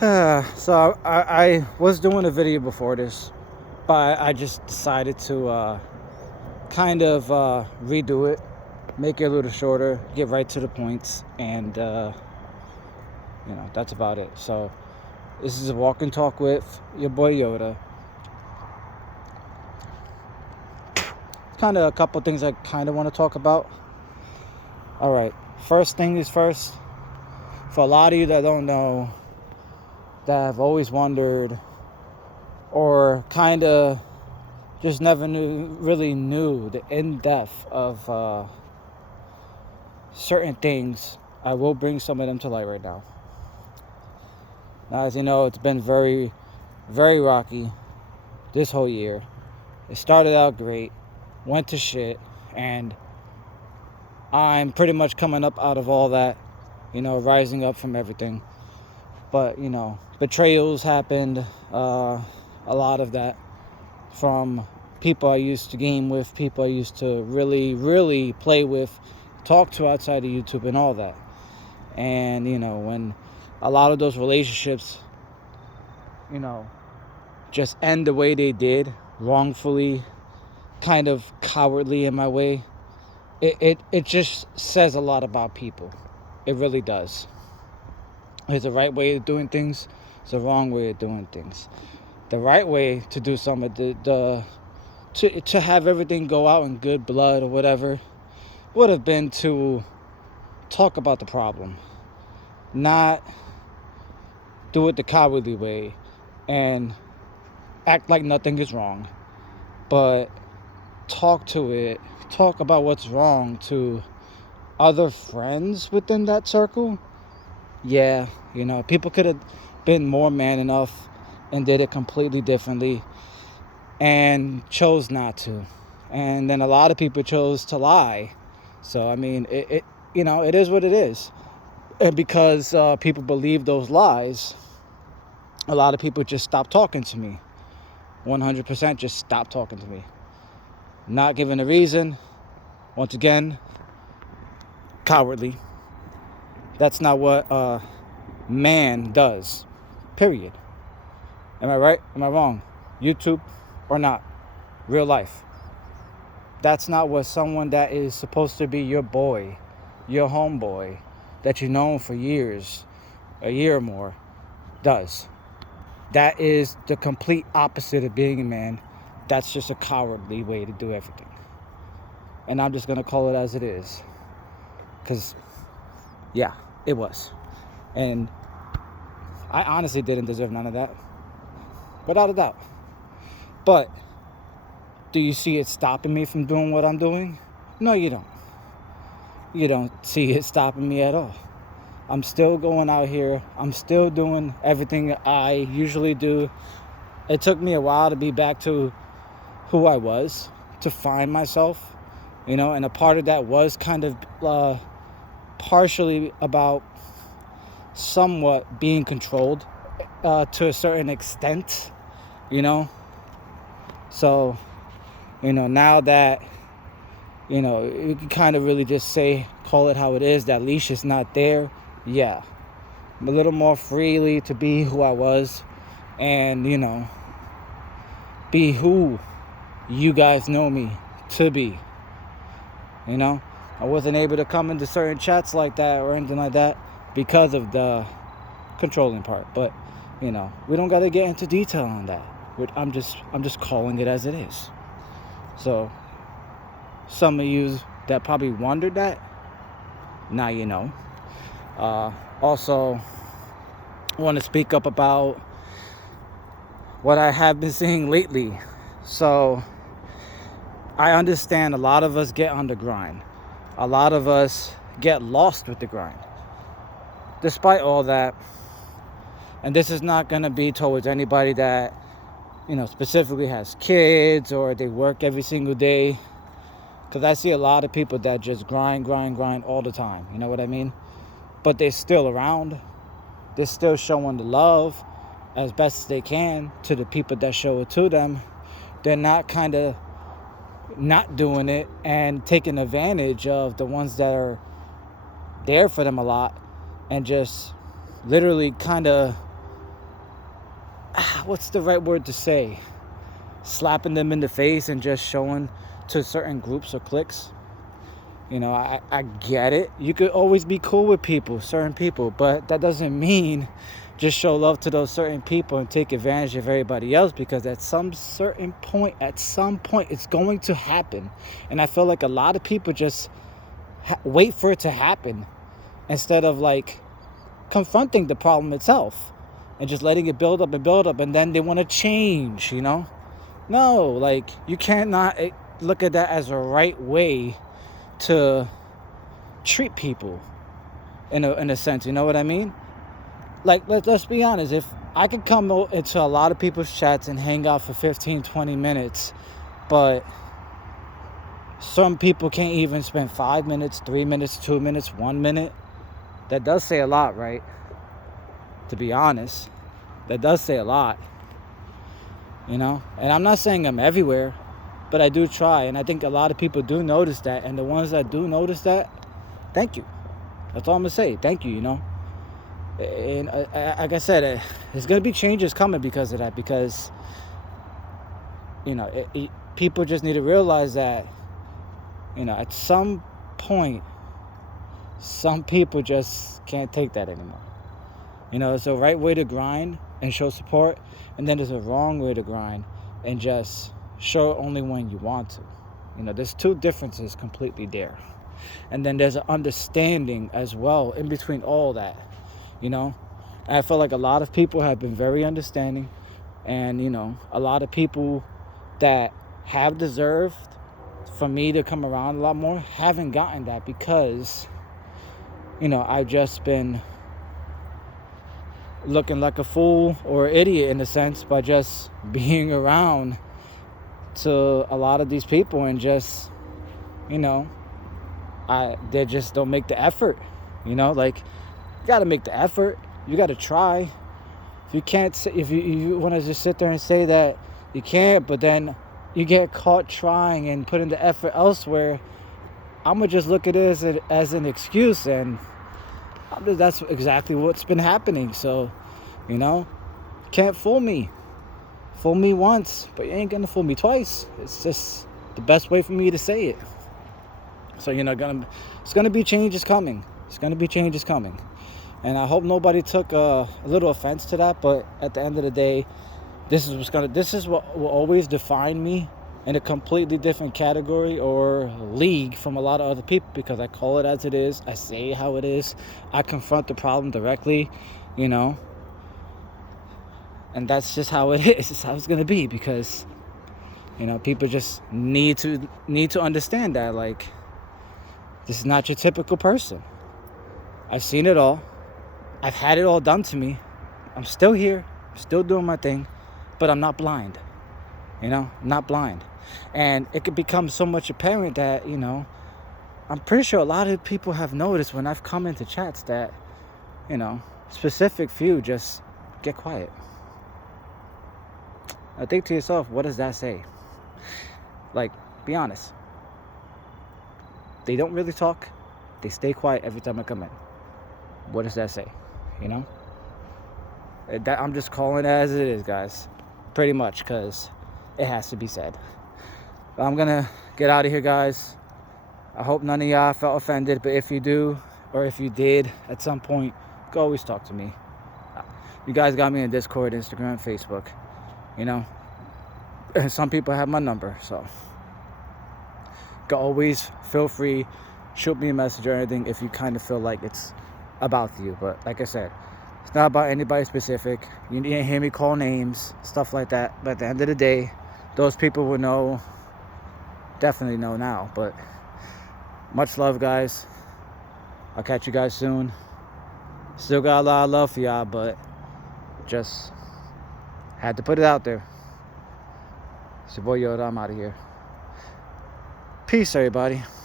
So I was doing a video before this, but I just decided to kind of redo it, make it a little shorter, get right to the points, and that's about it. So this is a walk and talk with your boy Yoda. Kind of a couple things I kind of want to talk about. All right, first thing is first. For a lot of you that don't know, that have always wondered, or kind of just never really knew the in-depth of certain things, I will bring some of them to light right now. Now, as you know, it's been very, very rocky this whole year. It started out great, went to shit, and I'm pretty much coming up out of all that, rising up from everything. But, betrayals happened, a lot of that, from people I used to game with, people I used to really, really play with, talk to outside of YouTube and all that. And, when a lot of those relationships, just end the way they did, wrongfully, kind of cowardly in my way, it just says a lot about people. It really does. There's a right way of doing things, there's a wrong way of doing things. The right way to do some of to have everything go out in good blood or whatever would have been to talk about the problem, not do it the cowardly way and act like nothing is wrong, but talk about what's wrong to other friends within that circle. Yeah, people could have been more man enough and did it completely differently and chose not to. And then a lot of people chose to lie. So, I mean, it is what it is. And because people believe those lies, a lot of people just stopped talking to me. 100% just stopped talking to me. Not given a reason. Once again, cowardly. That's not what man does. Period. Am I right? Am I wrong? YouTube or not? Real life. That's not what someone that is supposed to be your boy, your homeboy, that you've known for years, a year or more, does. That is the complete opposite of being a man. That's just a cowardly way to do everything. And I'm just going to call it as it is. Because, yeah, it was. And I honestly didn't deserve none of that. Without a doubt. But do you see it stopping me from doing what I'm doing? No, you don't. You don't see it stopping me at all. I'm still going out here. I'm still doing everything I usually do. It took me a while to be back to who I was, to find myself, and a part of that was kind of partially about somewhat being controlled to a certain extent, So, now that, you can kind of really just call it how it is, that leash is not there. Yeah. I'm a little more freely to be who I was and, be who you guys know me to be. I wasn't able to come into certain chats like that or anything like that because of the controlling part. But, we don't got to get into detail on that. I'm just calling it as it is. So, some of you that probably wondered that, now you know. Also, I want to speak up about what I have been seeing lately. So, I understand a lot of us get on the grind. A lot of us get lost with the grind. Despite all that, and this is not going to be towards anybody that, specifically has kids or they work every single day. Because I see a lot of people that just grind all the time. You know what I mean? But they're still around. They're still showing the love as best as they can to the people that show it to them. They're not kind of not doing it and taking advantage of the ones that are there for them a lot and just literally kind of what's the right word to say? Slapping them in the face and just showing to certain groups or cliques. I get it. You could always be cool with people, certain people, but that doesn't mean just show love to those certain people and take advantage of everybody else, because at some point, it's going to happen. And I feel like a lot of people just wait for it to happen instead of like confronting the problem itself and just letting it build up, and then they want to change, No, like, you cannot look at that as a right way to treat people in a sense, you know what I mean? Like, let's be honest. If I could come into a lot of people's chats and hang out for 15-20 minutes, but some people can't even spend 5 minutes, 3 minutes, 2 minutes, 1 minute, that does say a lot, right? To be honest, that does say a lot, and I'm not saying I'm everywhere, but I do try, and I think a lot of people do notice that, and the ones that do notice that, thank you. That's all I'm gonna say. Thank you. And like I said, there's gonna be changes coming because of that, because people just need to realize that at some point, some people just can't take that anymore. There's a right way to grind and show support, and then there's a wrong way to grind and just show only when you want to. There's two differences completely there. And then there's an understanding as well in between all that, and I feel like a lot of people have been very understanding, and a lot of people that have deserved for me to come around a lot more haven't gotten that, because I've just been looking like a fool or idiot in a sense by just being around to a lot of these people, and just they just don't make the effort. Like, you gotta make the effort. You gotta try. If you can't, if you want to just sit there and say that you can't, but then you get caught trying and putting the effort elsewhere, I'm gonna just look at it as an excuse, and that's exactly what's been happening. So, can't fool me. Fool me once, but you ain't gonna fool me twice. It's just the best way for me to say it. So, it's gonna be changes coming. It's gonna be changes coming, and I hope nobody took a little offense to that. But at the end of the day, this is what will always define me in a completely different category or league from a lot of other people, because I call it as it is. I say how it is. I confront the problem directly, and that's just how it is. It's how it's gonna be, because people just need to understand that, like, this is not your typical person. I've seen it all. I've had it all done to me. I'm still here. I'm still doing my thing, but I'm not blind. I'm not blind. And it could become so much apparent that, I'm pretty sure a lot of people have noticed when I've come into chats that, specific few just get quiet. I think to yourself, what does that say? Like, be honest. They don't really talk. They stay quiet every time I come in. What does that say? That I'm just calling it as it is, guys. Pretty much, because it has to be said. But I'm gonna get out of here, guys. I hope none of y'all felt offended, but if you do, or if you did at some point, go always talk to me. You guys got me in Discord, Instagram, Facebook. Some people have my number, so go always feel free, shoot me a message or anything if you kind of feel like it's about you. But like I said, it's not about anybody specific. You didn't hear me call names, stuff like that. But at the end of the day, those people will know, definitely know now. But much love, guys. I'll catch you guys soon. Still got a lot of love for y'all, but just had to put it out there. It's your boy Yoda. I'm out of here. Peace, everybody.